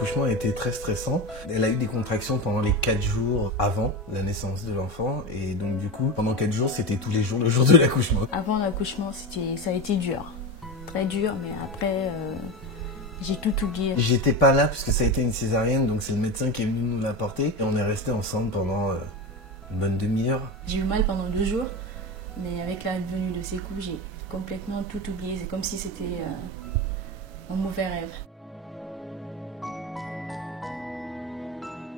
L'accouchement a été très stressant. Elle a eu des contractions pendant les 4 jours avant la naissance de l'enfant. Et donc du coup, pendant 4 jours, c'était tous les jours le jour de l'accouchement. Avant l'accouchement, ça a été dur. Très dur, mais après, j'ai tout oublié. J'étais pas là puisque ça a été une césarienne, donc c'est le médecin qui est venu nous l'apporter. Et on est restés ensemble pendant une bonne demi-heure. J'ai eu mal pendant 2 jours, mais avec la venue de Sekou, j'ai complètement tout oublié. C'est comme si c'était un mauvais rêve.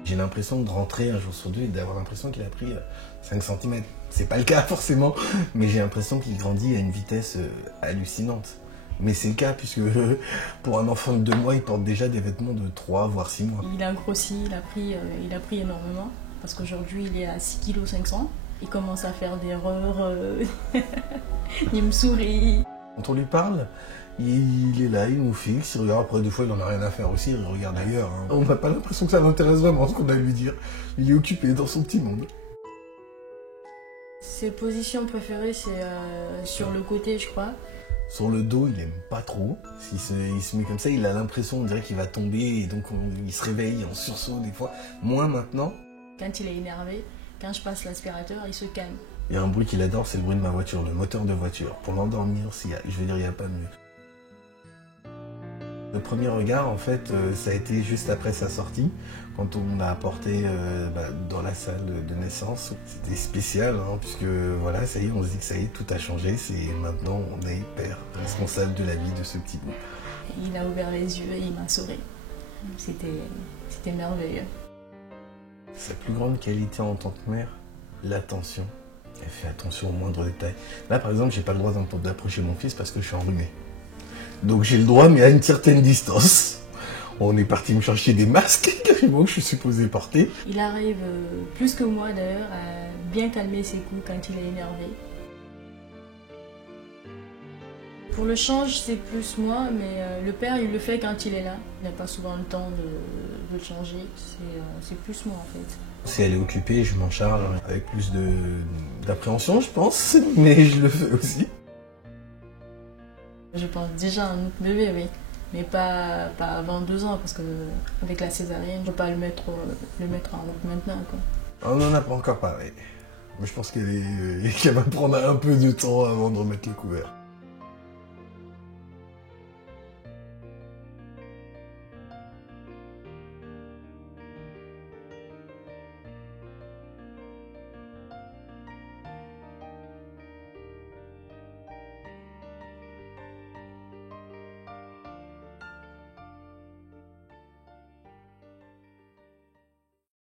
J'ai l'impression de rentrer un jour sur deux et d'avoir l'impression qu'il a pris 5 cm. C'est pas le cas forcément, mais j'ai l'impression qu'il grandit à une vitesse hallucinante. Mais c'est le cas puisque pour un enfant de 2 mois, il porte déjà des vêtements de 3 voire 6 mois. Il a grossi, il a pris énormément parce qu'aujourd'hui il est à 6,5 kg. Il commence à faire des erreurs, il me sourit. Quand on lui parle, il est là, il nous fixe, il regarde. Après 2 fois, il en a rien à faire aussi, il regarde ailleurs. On n'a pas l'impression que ça l'intéresse vraiment ce qu'on a à lui dire. Il est occupé dans son petit monde. Ses positions préférées, c'est sur le côté, je crois. Sur le dos, il aime pas trop. Il se met comme ça, il a l'impression, on dirait qu'il va tomber, et donc il se réveille en sursaut des fois. Moins maintenant. Quand il est énervé, quand je passe l'aspirateur, il se calme. Il y a un bruit qu'il adore, c'est le bruit de ma voiture, le moteur de voiture. Pour l'endormir, je veux dire, il n'y a pas mieux. Le premier regard, en fait, ça a été juste après sa sortie, quand on l'a apporté dans la salle de naissance. C'était spécial, hein, puisque voilà, ça y est, on se dit que ça y est, tout a changé. C'est maintenant, on est père, responsable de la vie de ce petit bout. Il a ouvert les yeux et il m'a souri. C'était merveilleux. Sa plus grande qualité en tant que mère, l'attention. Elle fait attention aux moindres détails. Là, par exemple, j'ai pas le droit d'approcher mon fils parce que je suis enrhumé. Donc j'ai le droit, mais à une certaine distance. On est parti me chercher des masques, carrément, que je suis supposé porter. Il arrive, plus que moi d'ailleurs, à bien calmer ses coups quand il est énervé. Pour le change, c'est plus moi, mais le père, il le fait quand il est là. Il n'a pas souvent le temps de le changer. C'est plus moi, en fait. Si elle est occupée, je m'en charge avec plus d'appréhension, je pense, mais je le fais aussi. Je pense déjà à un autre bébé, oui, mais pas avant 2 ans, parce qu'avec la césarienne, je ne peux pas le mettre en route maintenant, quoi. On n'en a pas encore parlé. Mais je pense qu'elle va prendre un peu de temps avant de remettre les couverts.